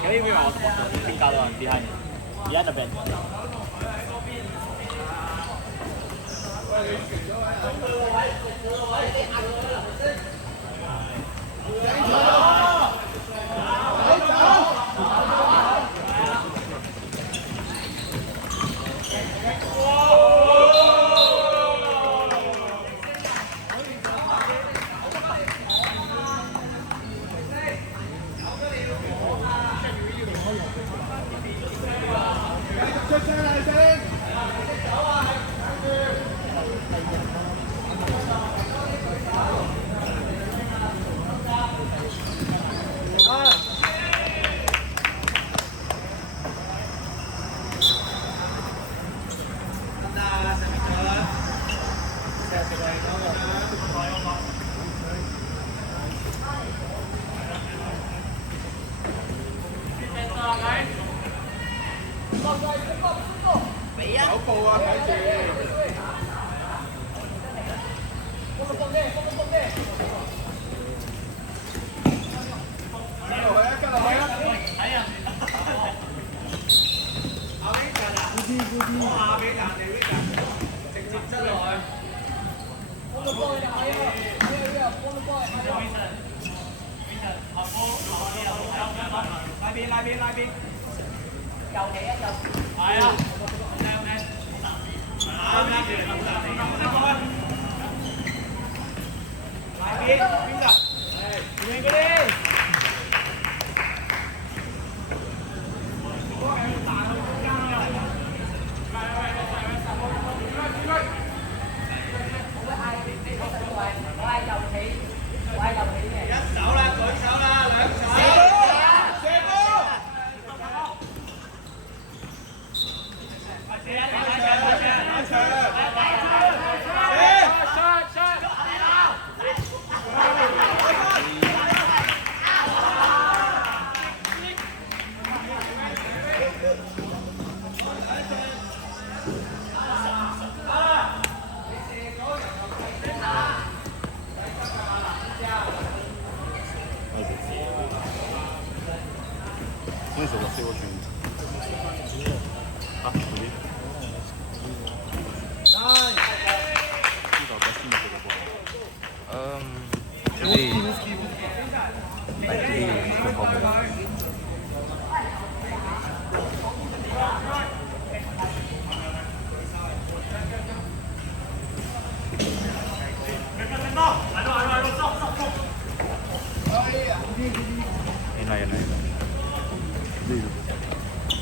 Can we remember what the pink color one behind the bench?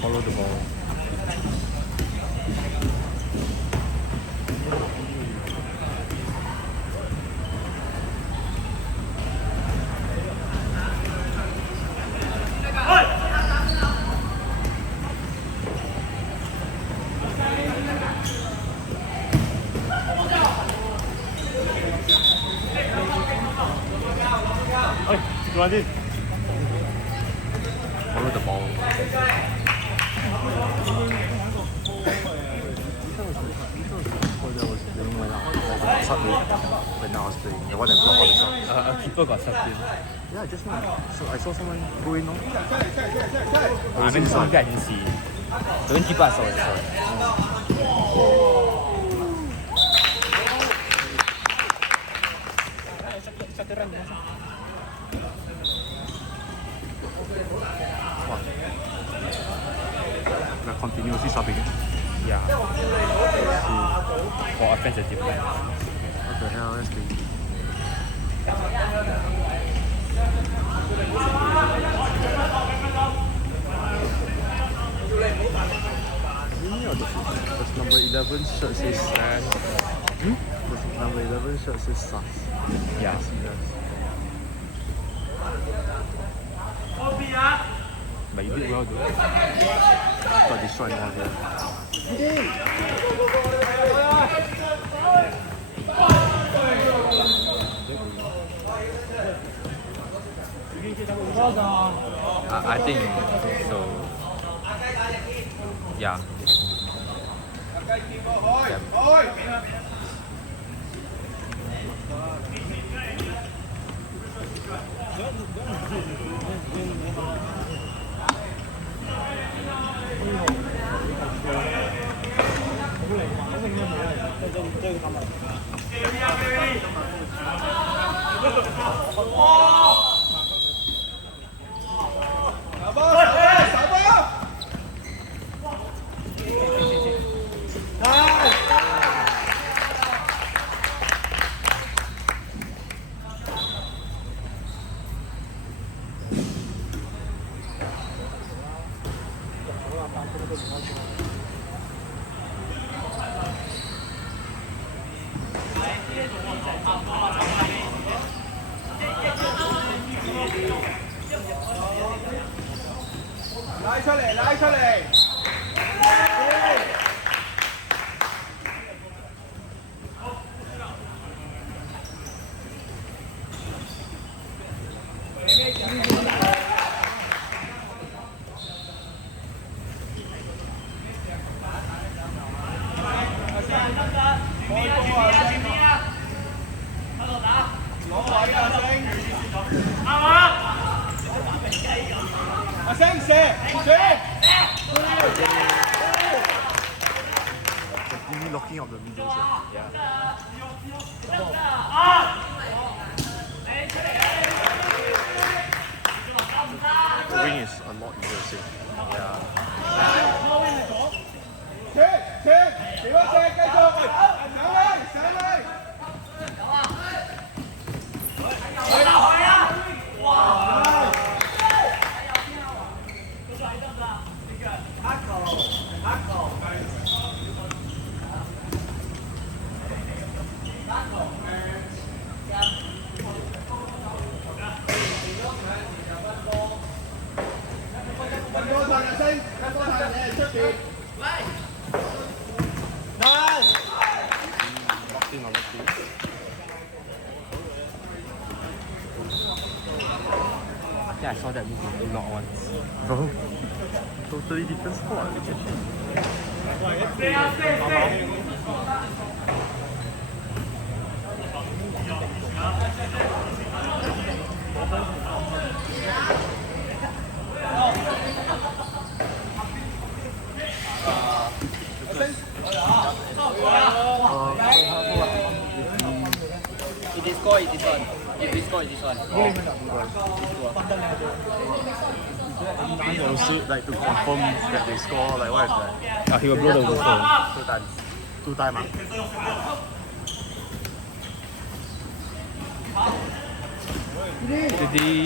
Follow the ball. Follow the ball. When I was playing, the one that blocked all the shots. A keeper got subbed in. Yeah, just now. So I saw someone go in. I didn't see. The one keeper I saw it. They're continuously subbing it. Yeah. For offensive defense. What the hell? That's crazy. Does number 11 shirt says SAS? Does number 11 shirt says SAS? Yeah. Yes, it does. But you did well though. Got destroyed one here. I think so. Yeah. Really locking up the middle. The wing is a lot easier to save. Locked in on the field. Yeah, I saw that move in not once. Bro, totally different sport. If they score, it is on. If they score, it is on. They'll say like to confirm that they score like what is that? He will blow the whistle. 2 times. 2 times. Today.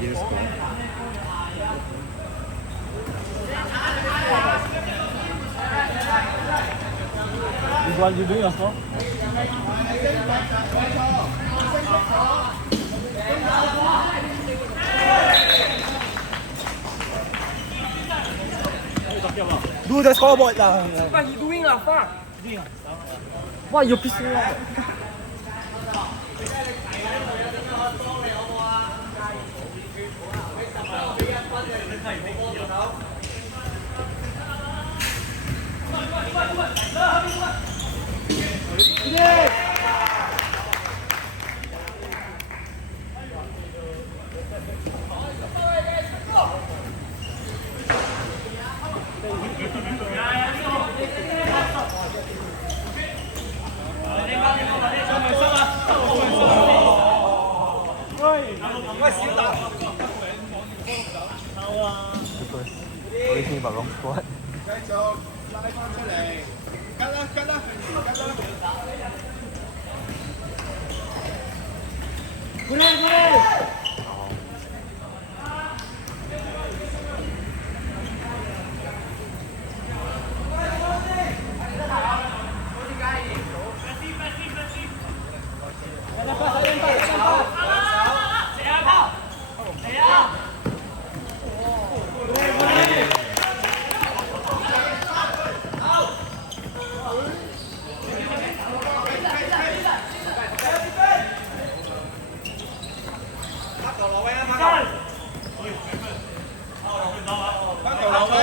Didn't score. This one you doing or score? Do the scoreboard lah. What he doing lah, fuck? What you pissing me off? Only thing about wrong squad. 翻球落位，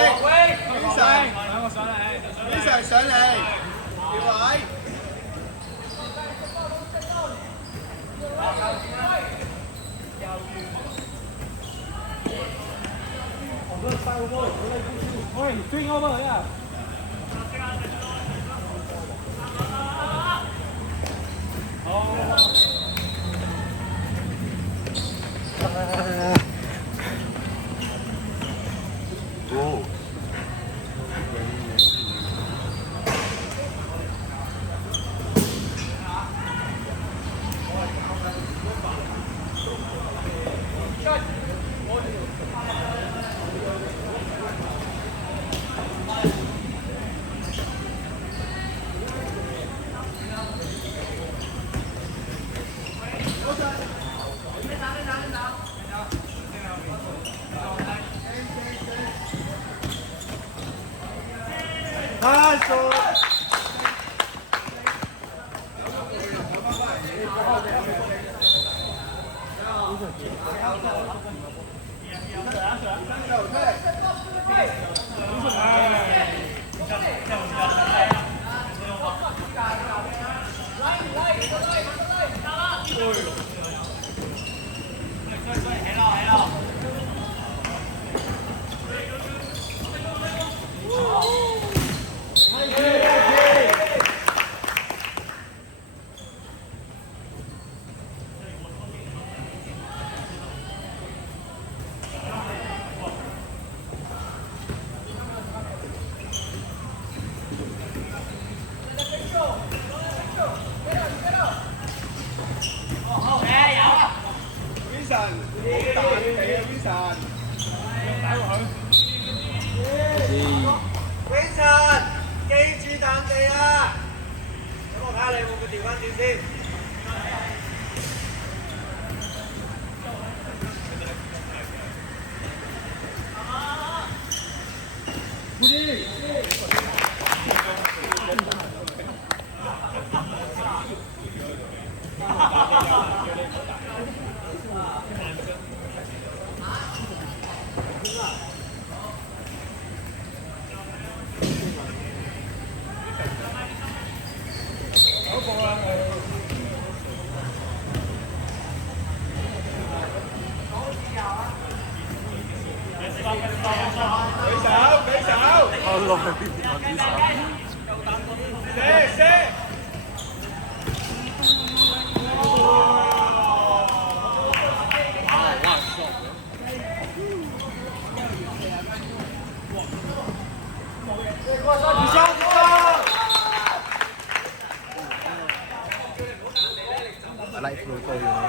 非常上嚟，跳位。喂，追我嘛呀！哦。Vincent，記住彈地啊！咁我睇下你會唔會調翻轉先。I like Pluto, you know.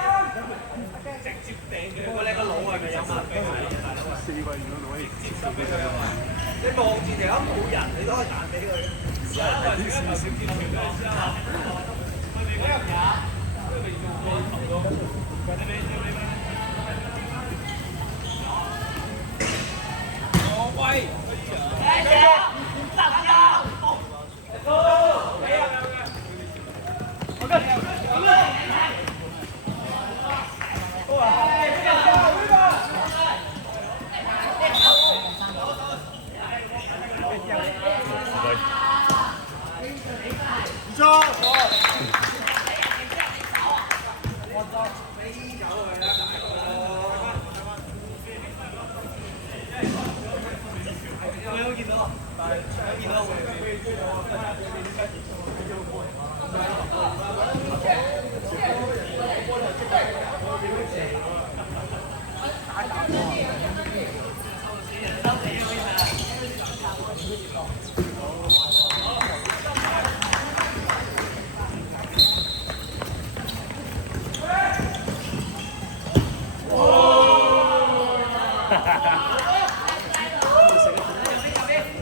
你望住條友冇人，你都可以彈俾佢。Hãy subscribe cho kênh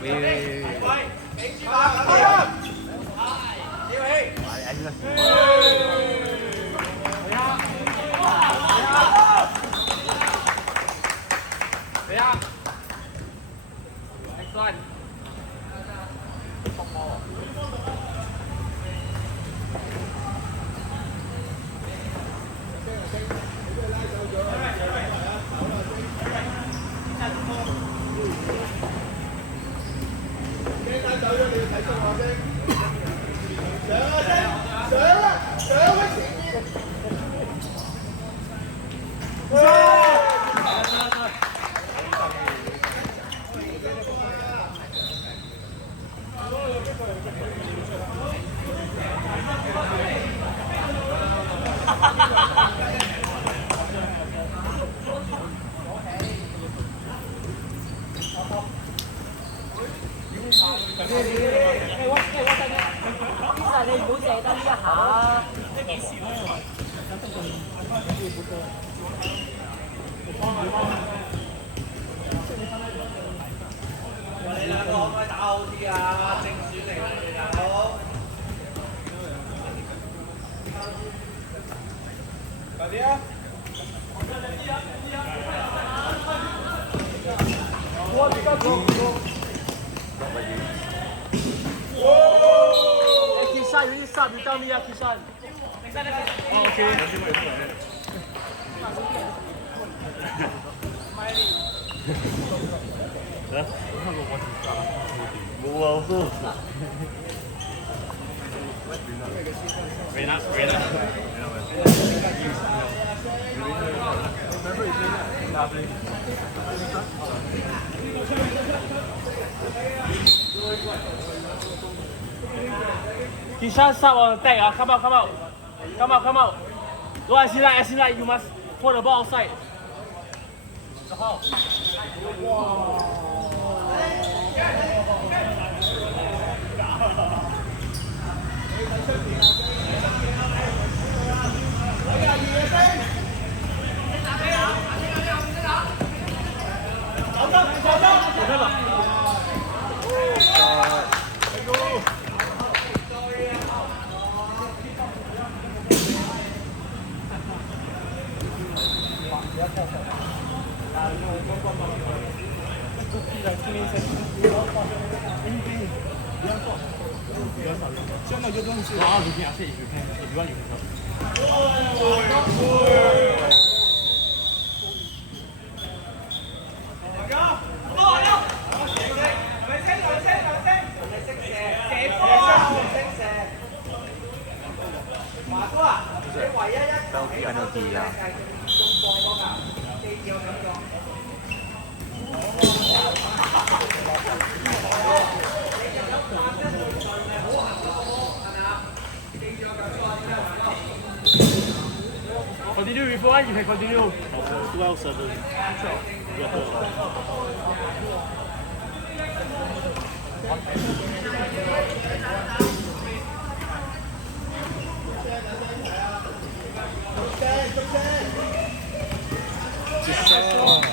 Ghiền Mì Gõ để không bỏ lỡ Kishan, you need sub. You tell me, Kishan. Oh, okay. Kishan sub on attack. Come out, come out. Come out, come out. No, as in like, you must throw the ball outside. Wow, looking at it if you can. If you want, you can. Penalty penalty 啊。Continue with one, you can continue. 12-7. Just